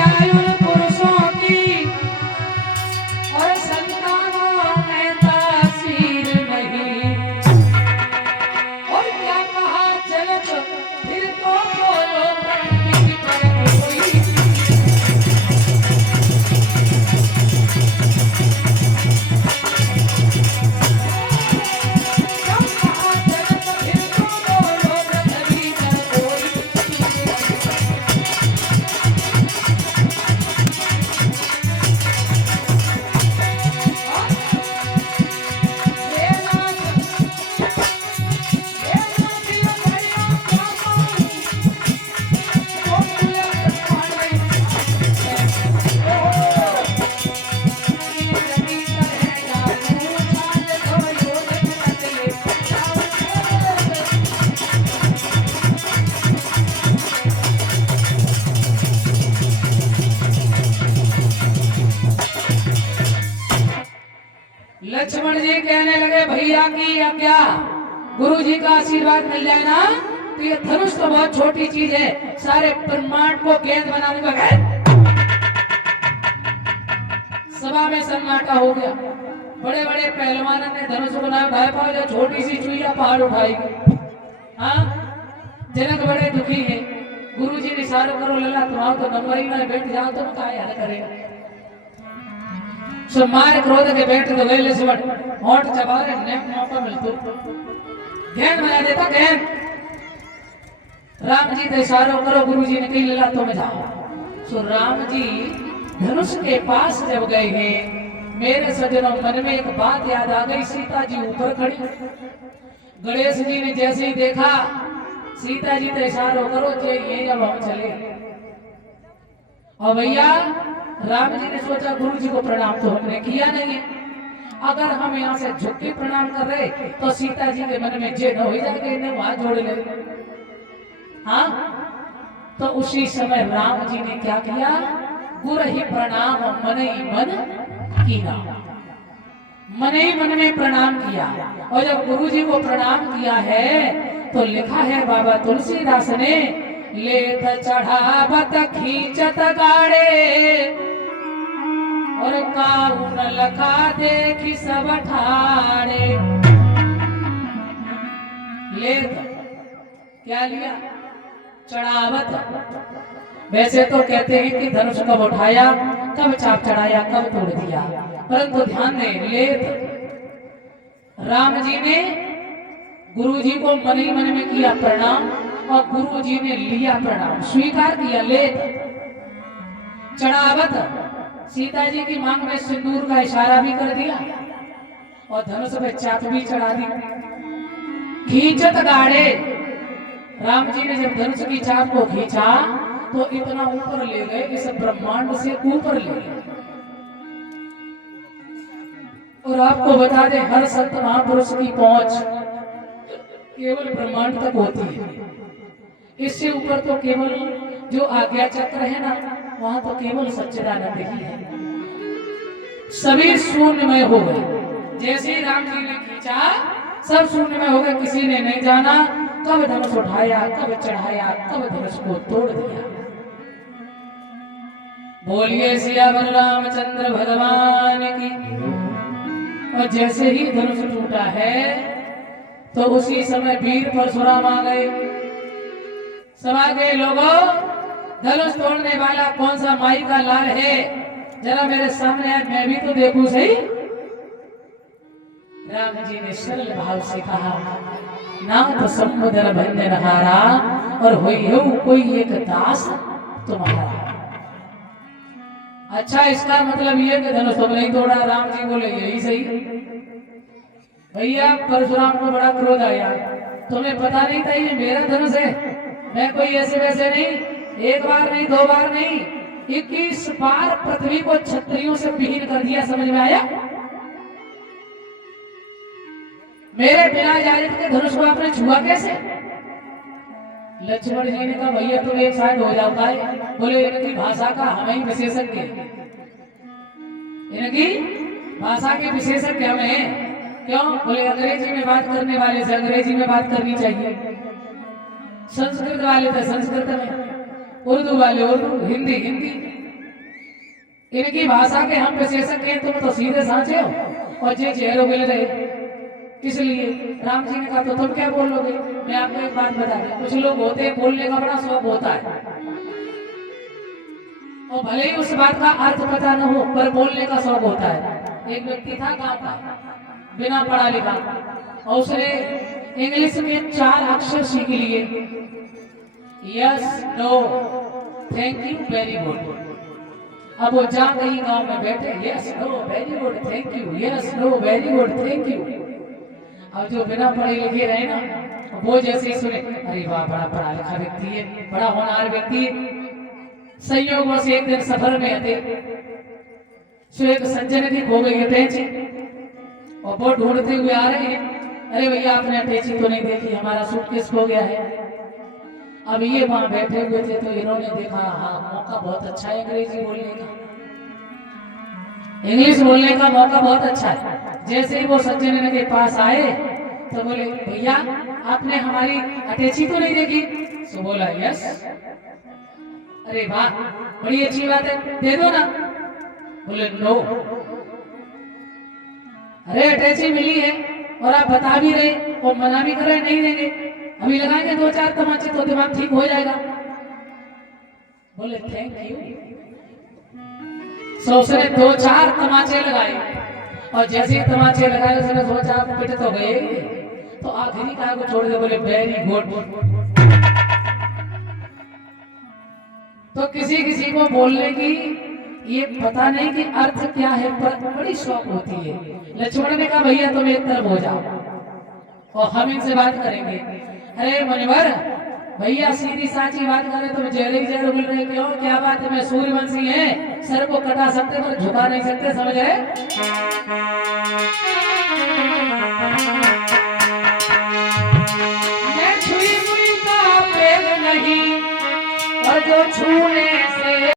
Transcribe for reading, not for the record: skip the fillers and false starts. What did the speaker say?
आयु पुरुषों की और संतानों में तासीर नहीं। और क्या कहा चलत फिर तो बोलो पृथ्वी पर कोई। लक्ष्मण जी कहने लगे भैया की आज्ञा, गुरु जी का आशीर्वाद मिल जाए ना तो ये धनुष तो बहुत छोटी चीज है, सारे ब्रह्मांड को गेंद बनाने का है। सभा में सन्नाटा हो गया। बड़े बड़े पहलवानों ने धनुष बनाया, भाई पाओ जो छोटी सी चुईया पहाड़ उठाएगी। हाँ, जनक बड़े दुखी है। गुरु जी ने इशारा करो लला तुम्हारा तो नंबर में बैठ जाओ तो क्या याद करेगा। सो मारे क्रोध के बैठ तो वेले से होठ चबा रहे ने मौका मिलतो गेंद बना देता गेंद। राम जी तो इशारा करो, गुरु जी ने कही लला तो में जाओ। सो राम जी धनुष के पास जब गए हैं, मेरे सज्जनों मन में एक बात याद आ गई। सीता जी ऊपर खड़ी, गणेश जी ने जैसे ही देखा सीता जी तो इशारा करो ये अब हम चले। और भैया राम जी ने सोचा गुरु जी को प्रणाम तो हमने किया नहीं है, अगर हम यहाँ से झुक के प्रणाम कर रहे तो सीता जी के मन में जे न हो जाएगा, इन्हें वहां जोड़ ले। हाँ, तो उसी समय राम जी ने क्या किया, गुरु ही प्रणाम मन ही मन किया, मन ही मन में प्रणाम किया। और जब गुरु जी को प्रणाम किया है तो लिखा है बाबा तुलसीदास ने, लेत चढ़ावत खींचत गाड़े और काउन लखा देखी सब ठाड़े। लेत क्या लिया, चढ़ावत। वैसे तो कहते हैं कि धनुष कब उठाया, कब चाप चढ़ाया, कब तोड़ दिया, परंतु ध्यान दें लेत राम जी ने गुरु जी को मन ही मन में किया प्रणाम और गुरु जी ने लिया प्रणाम, स्वीकार किया। लेत चढ़ावत, सीता जी की मांग में सिंदूर का इशारा भी कर दिया और धनुष पे चाप भी चढ़ा दी। खींचत गाड़े, राम जी ने जब धनुष की चाप को खींचा तो इतना ऊपर ले गए, इस ब्रह्मांड से ऊपर ले गए। और आपको बता दें हर संत महापुरुष की पहुंच केवल ब्रह्मांड तक होती है, इससे ऊपर तो केवल जो आज्ञा चक्र है ना, वहां तो केवल सच्चिदानंद ही है। सभी शून्यमय हो गए। जैसे ही राम जी ने खींचा सब शून्यमय हो गए, किसी ने नहीं जाना कब धनुष उठाया, कब चढ़ाया, कब धनुष को तोड़ दिया। बोलिए सियावर रामचंद्र भगवान की। और जैसे ही धनुष टूटा है तो उसी समय वीर परशुराम आ गए। सभा के लोगों, धनुष तोड़ने वाला कौन सा माई का लाल है, जरा मेरे सामने आए, मैं भी तो देखूं सही। राम जी ने सरल भाव से कहा, नाथ समुद्र भंजन हारा और होई हो कोई एक दास तुम्हारा। अच्छा, इसका मतलब ये कि धनुष तुम नहीं तोड़ा। राम जी बोले यही सही। भैया परशुराम को बड़ा क्रोध आया, तुम्हें पता नहीं था ये मेरा धनुष है, मैं कोई ऐसे वैसे नहीं, एक बार नहीं, दो बार नहीं, 21 बार पृथ्वी को क्षत्रियों से विहीन कर दिया। समझ में आया? मेरे बिना इजाजत के धनुष को आपने छुआ कैसे? लक्ष्मण जी ने कहा भैया तुम एक साइड हो जाता है। बोले इनकी भाषा का हम ही विशेषज्ञ, इनकी भाषा के विशेषज्ञ हम हैं। क्यों? बोले अंग्रेजी में बात करने वाले से अंग्रेजी में बात करनी चाहिए, संस्कृत वाले थे संस्कृत में, उर्दू वाले उर्दू, हिंदी हिंदी, इनकी भाषा के हम विशेषज्ञ हैं, तुम तो सीधे साचे हो और जे चेहरों मिल रहे। इसलिए राम जी ने कहा तो तुम क्या बोल लोगे। मैं आपको एक बात बता दूं, कुछ लोग होते हैं बोलने का बड़ा शौक होता है और भले ही उस बात का अर्थ पता न हो पर बोलने का शौक होता है। एक व्यक्ति था गांव का, बिना पढ़ा लिखा, और उसने इंग्लिश में 4 अक्षर सीख लिए, yes, no, thank you, very good. अब वो जा कहीं गांव में बैठे, yes, no, very good, thank you, yes, no, very good, thank you. अब जो बिना पढ़े लिखे रहे ना, वो जैसे ही सुने, अरे वाह, बड़ा पढ़ा लिखा व्यक्ति है, बड़ा होनहार व्यक्ति है। संयोग से एक दिन सफर में थे, सो एक सज्जन की खो गई अटैची और वो ढूंढते हुए आ रहे हैं। अरे भैया, आपने अटैची तो नहीं देखी, हमारा सूटकेस खो गया है। अब ये वहां बैठे हुए थे तो इन्होंने देखा, हाँ, मौका बहुत अच्छा है अंग्रेजी बोलने का, इंग्लिश बोलने का मौका बहुत अच्छा है। जैसे ही वो सज्जन के पास आए तो बोले, भैया आपने हमारी अटैची तो नहीं देखी। तो बोला, यस। अरे वाह, बड़ी अच्छी बात है, दे दो ना। बोले, नो। अरे अटैची मिली है और आप बता भी रहे और मना भी कर रहे, नहीं देंगे, अभी लगाएंगे 2-4 तमाचे तो दिमाग ठीक हो जाएगा। बोले, थैंक यू। सो उसने 2-4 तमाचे लगाए और जैसे ही तमाचे लगाए उसने सोचा आप पिट तो गए, तो आखिरी का को छोड़ के बोले, वेरी गुड। तो किसी किसी को बोलने की ये पता नहीं कि अर्थ क्या है, पर बड़ी शौक होती है। लक्ष्मण ने कहा, भैया तुम एक तरफ हो जाओ और हम इनसे बात करेंगे। अरे मुनिवर, भैया सीधी साची बात करें तुम जहरे ही जहर उगल रहे, क्यों, क्या बात है, मैं सूर्यवंशी है, सर को कटा सकते पर झुका नहीं सकते, समझ रहे। मैं छुई हुई का पेड़ नहीं और जो छूने से